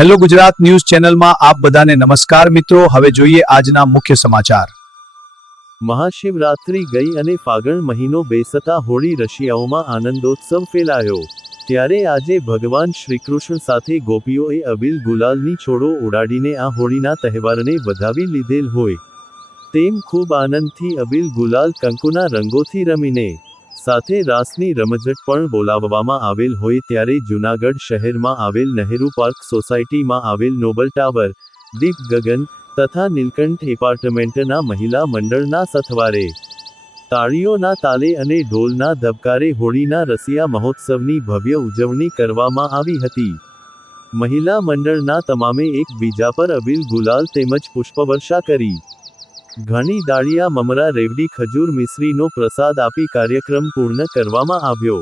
Hello Gujarat news ચેનલમાં આપ બધાને નમસ્કાર મિત્રો. હવે જોઈએ આજના મુખ્ય સમાચાર. મહાશિવરાત્રિ ગઈ અને ફાગણ મહિનો બેસતા હોળી રશિયાઓમાં આનંદોત્સવ ફેલાયો. ત્યારે આજે ભગવાન શ્રીકૃષ્ણ સાથે ગોપીઓએ અબિલ ગુલાલની છોડો ઉડાડીને આ હોળીના તહેવારને વધાવી લીધેલ હોય. તેમ ખૂબ આનંદથી અબિલ ગુલાલ કંકુના રંગોથી રમીને સાથે રાસની રમઝટ પણ બોલાવવામાં આવેલ હોય ત્યારે જૂનાગઢ શહેરમાં આવેલ નહેરુ પાર્ક સોસાયટીમાં આવેલ નોબલ ટાવર, દીપ ગગન તથા નીલકંઠ એપાર્ટમેન્ટના મહિલા મંડળના સથવારે. તાળીઓના તાલે અને ઢોલના ધબકારે હોળીના રસિયા મહોત્સવની ભવ્ય ઉજવણી કરવામાં આવી હતી. મહિલા મંડળના તમામે એક બીજા પર અબીલ ગુલાલ તેમજ પુષ્પવર્ષા કરી. ઘણી દાળિયા મમરા રેવડી ખજૂર મિશ્રીનો પ્રસાદ આપી કાર્યક્રમ પૂર્ણ કરવામાં આવ્યો.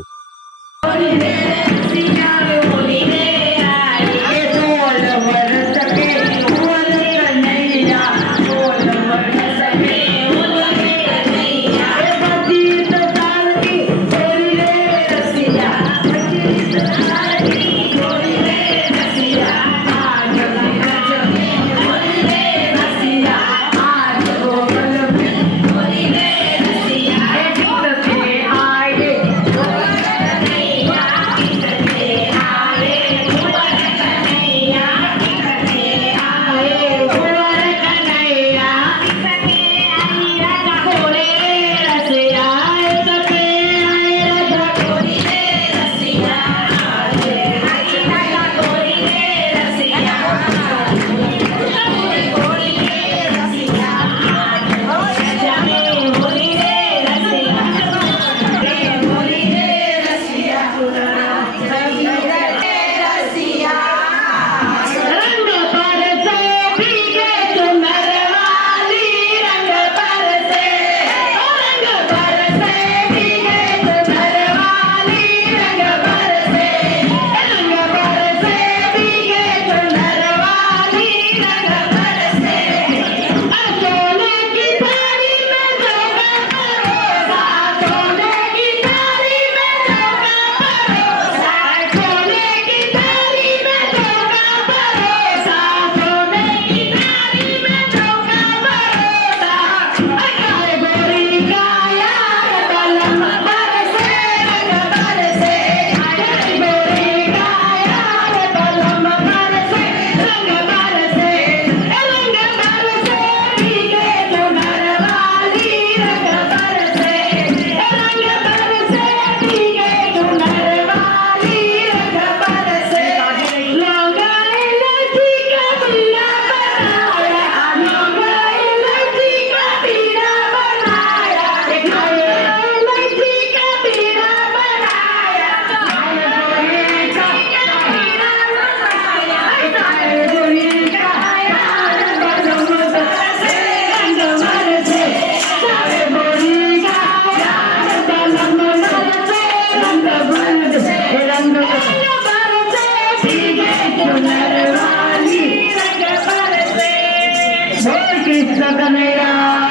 Tanira.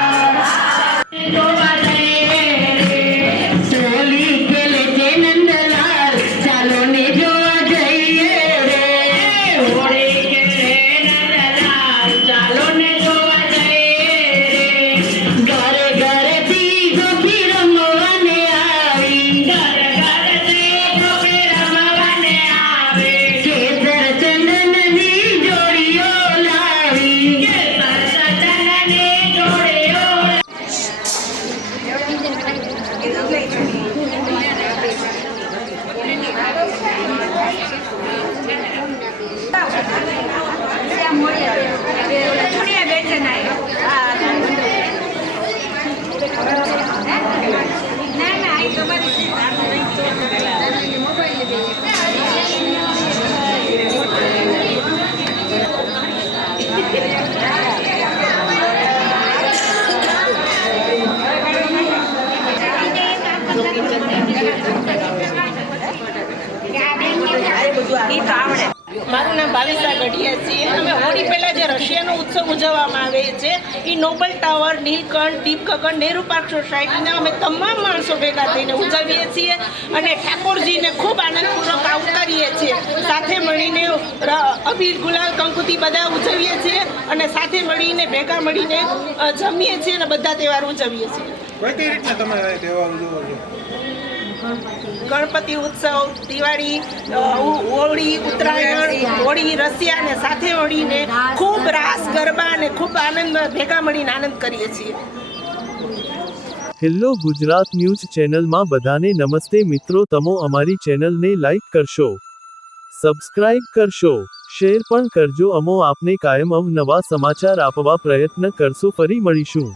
મનીષા ગઢિયા છીએ અમે હોળી પહેલાં જે રશિયાનો ઉત્સવ ઉજવવામાં આવે છે, એ નોબલ ટાવર, નીલકંઠ દીપકગણ નહેરુ પાર્ક સોસાયટીના અમે તમામ માણસો ભેગા થઈને ઉજવીએ છીએ અને ઠાકોરજીને ખૂબ આનંદપૂર્વક આવકારીએ છીએ. સાથે મળીને અબીર, ગુલાલ, કંકુતી બધા ઉજવીએ છીએ અને સાથે મળીને, ભેગા મળીને જમીએ છીએ અને બધા તહેવાર ઉજવીએ છીએ. કઈ રીતના તમે તહેવાર ઉજવો છો? ગણપતિ. ઉત્સવ, દિવાળી હોળી, ઉત્તરાયણ, હોળી, રસિયા સાથે હોળીને ખૂબ રાસ, ગરબા અને ખૂબ આનંદ, ભેગા મળીને આનંદ કરીએ છીએ. હેલો ગુજરાત ન્યૂઝ ચેનલમાં બધાને નમસ્તે મિત્રો, તમો અમારી ચેનલને લાઈક કરશો, સબસ્ક્રાઇબ કરશો, શેર પણ કરજો, અમો આપને કાયમ અવનવા સમાચાર આપવા પ્રયત્ન કરશો, ફરી મળીશું.